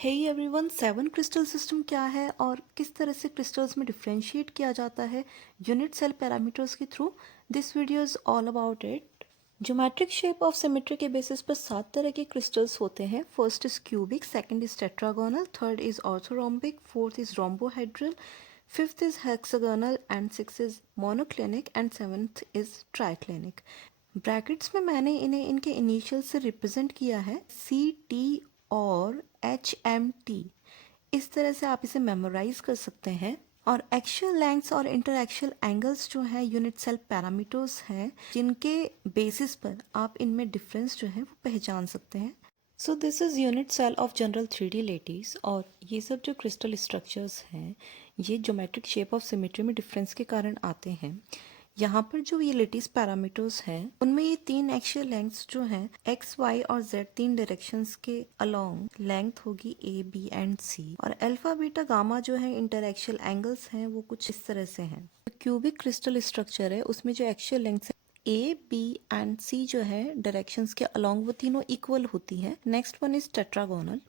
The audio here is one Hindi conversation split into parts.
हे एवरीवन, सेवन क्रिस्टल सिस्टम क्या है और किस तरह से क्रिस्टल्स में डिफ्रेंशिएट किया जाता है यूनिट सेल पैरामीटर्स के through. This video is all about it. Geometric shape of symmetry के बेसिस पर 7 तरह के क्रिस्टल्स होते हैं। First is cubic, second is tetragonal, third is orthorhombic, fourth is rhombohedral, fifth is hexagonal and six is monoclinic and seventh is triclinic. Brackets में मैंने इन्हें इनके इनिशियल से रिप्रेजेंट किया है, सी, और HMT। इस तरह से आप इसे मेमोराइज कर सकते हैं। और एक्शियल लेंथ्स और इंटरएक्शियल एंगल्स जो है यूनिट सेल पैरामीटर्स हैं, जिनके बेसिस पर आप इनमें डिफरेंस जो है वो पहचान सकते हैं। So this is unit cell of general 3D lattice. और ये सब जो क्रिस्टल स्ट्रक्चर्स हैं ये ज्योमेट्रिक शेप ऑफ सिमेट्री में डिफरेंस के कारण आते हैं। यहाँ पर जो ये लेटीज पैरामीटर्स हैं उनमें ये तीन एक्शियल लेंथ्स जो हैं एक्स, वाई और जेड, तीन डायरेक्शंस के अलोंग लेंथ होगी ए, बी एंड सी। और अल्फा, बीटा, गामा जो है इंटरएक्शियल एंगल्स हैं वो कुछ इस तरह से हैं। क्यूबिक क्रिस्टल स्ट्रक्चर है उसमें जो axial lengths A, B and C जो है डायरेक्शंस के अलोंग वो तीनों इक्वल होती हैं। Next one is tetragonal.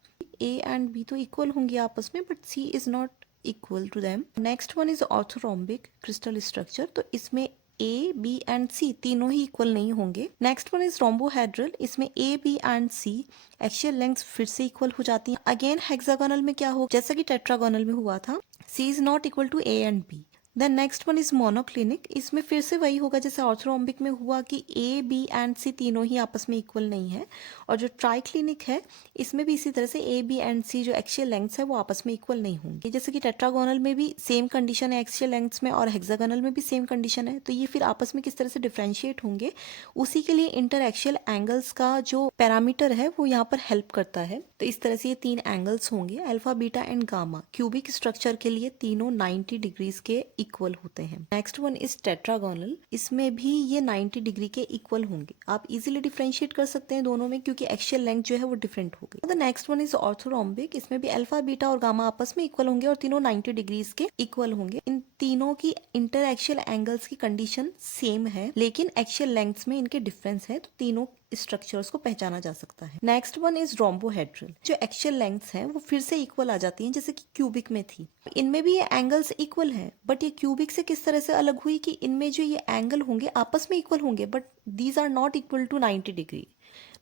A and B तो इक्वल होंगी आपस में but C is not equal to them. Next one is orthorhombic crystal structure, तो इसमें ए, बी एंड सी तीनों ही इक्वल नहीं होंगे। नेक्स्ट वन इज रोम्बोहेड्रल, इसमें A, B and C axial lengths फिर से इक्वल हो जाती हैं। अगेन हेक्सागोनल में क्या हो, जैसा कि टेट्रागोनल में हुआ था, C is not equal to A and B. Then next one is monoclinic, इसमें फिर से वही होगा जैसे ऑर्थोरोम्बिक में हुआ कि ए, बी एंड सी तीनों ही आपस में इक्वल नहीं है। और जो ट्राइक्लिनिक है इसमें भी इसी तरह से ए, बी एंड सी जो एक्शियल लेंथ्स है वो आपस में इक्वल नहीं होंगे। जैसे कि टेट्रागोनल में भी सेम कंडीशन है एक्शियल लेंथ्स में और हेक्सागोनल में भी सेम कंडीशन है, तो ये फिर आपस में किस तरह से डिफ्रेंशिएट होंगे उसी के लिए इंटर एक्शियल एंगल्स का जो पैरामीटर है वो यहाँ पर हेल्प करता है। तो इस तरह से ये तीन एंगल्स होंगे, alpha, beta and gamma. Cubic structure के लिए तीनों 90 डिग्रीज के इक्वल होते हैं। नेक्स्ट वन इज टेट्रागोनल, इसमें भी ये 90 डिग्री के इक्वल होंगे। आप इजीली डिफरेंशिएट कर सकते हैं दोनों में क्योंकि एक्शियल लेंथ जो है वो डिफरेंट हो गई। The next one is orthorhombic, इसमें भी अल्फा, बीटा और गामा आपस में इक्वल होंगे और तीनों 90 डिग्रीज के इक्वल होंगे। इन तीनों की इंटर एक्शियल एंगल्स की कंडीशन सेम है लेकिन एक्शियल लेंथ्स में इनके डिफरेंस है, तो तीनों स्ट्रक्चर्स को पहचाना जा सकता है। नेक्स्ट वन इज रोम्बोहेड्रल, जो एक्शियल लेंथ्स हैं वो फिर से इक्वल आ जाती हैं जैसे कि क्यूबिक में थी। इनमें भी ये एंगल्स इक्वल हैं बट ये क्यूबिक से किस तरह से अलग हुई कि इनमें जो ये एंगल होंगे आपस में इक्वल होंगे but these are not equal to 90 degree.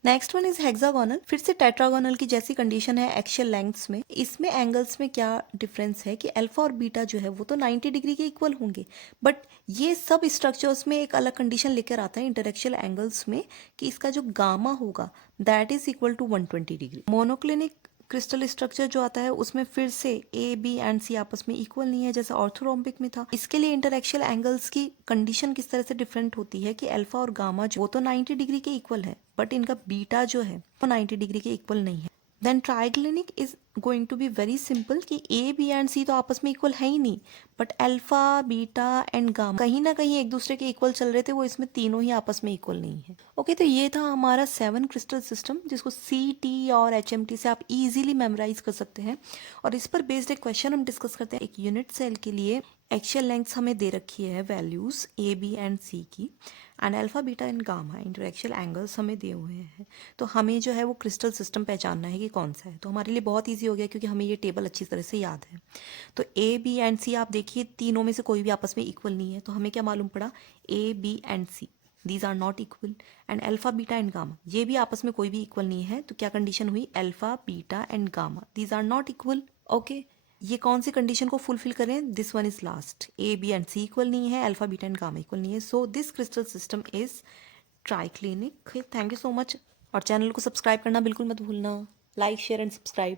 Next one is hexagonal, फिर से टेट्रागोनल की जैसी कंडीशन है एक्शियल लेंथ्स में। इसमें एंगल्स में क्या डिफरेंस है कि अल्फा और बीटा जो है वो तो 90 डिग्री के इक्वल होंगे बट ये सब स्ट्रक्चर्स में एक अलग कंडीशन लेकर आता है इंटरएक्शियल एंगल्स में कि इसका जो गामा होगा that is equal to 120 degree. Monoclinic crystal structure जो आता है उसमें फिर से ए, बी एंड सी आपस में इक्वल नहीं है जैसा ऑर्थोरोम्बिक में था। इसके लिए इंटरएक्शियल एंगल्स की कंडीशन किस तरह से डिफरेंट होती है कि अल्फा और गामा जो वो तो 90 डिग्री के इक्वल है बट इनका बीटा जो है वो 90 डिग्री के इक्वल नहीं है। Then triclinic is going to be very simple कि ए, बी एंड सी तो आपस में इक्वल है ही नहीं but alpha, beta and gamma कहीं ना कहीं एक दूसरे के इक्वल चल रहे थे, वो इसमें तीनों ही आपस में इक्वल नहीं है। ओके, तो ये था हमारा 7 क्रिस्टल सिस्टम जिसको सी, और HMT से आप इजीली मेमोराइज कर सकते हैं। और इस पर बेस्ड एक क्वेश्चन हम डिस्कस करते हैं। एक यूनिट सेल के लिए एक्शियल लेंथ्स हमें दे रखी है values A, B and C की, and alpha, beta and gamma interaxial angles हमें दिए हुए हैं। तो हमें जो है वो क्रिस्टल सिस्टम पहचानना है कि कौन सा है। तो हमारे लिए बहुत ईजी हो गया क्योंकि हमें ये टेबल अच्छी तरह से याद है। तो ए, बी एंड सी आप देखिए तीनों में से कोई भी आपस में इक्वल नहीं है, तो हमें क्या मालूम पड़ा, A, B and C these are not equal. And alpha, beta and gamma ये भी आपस में कोई भी इक्वल नहीं है, तो क्या कंडीशन हुई, alpha, beta and gamma these are not equal. Okay, ये कौन सी कंडीशन को फुलफिल करें, this one is last, A, B and C equal नहीं है, alpha, beta and gamma equal नहीं है। So this crystal system is triclinic. Thank you so much. और चैनल को सब्सक्राइब करना बिल्कुल मत भूलना, लाइक, शेयर एंड सब्सक्राइब।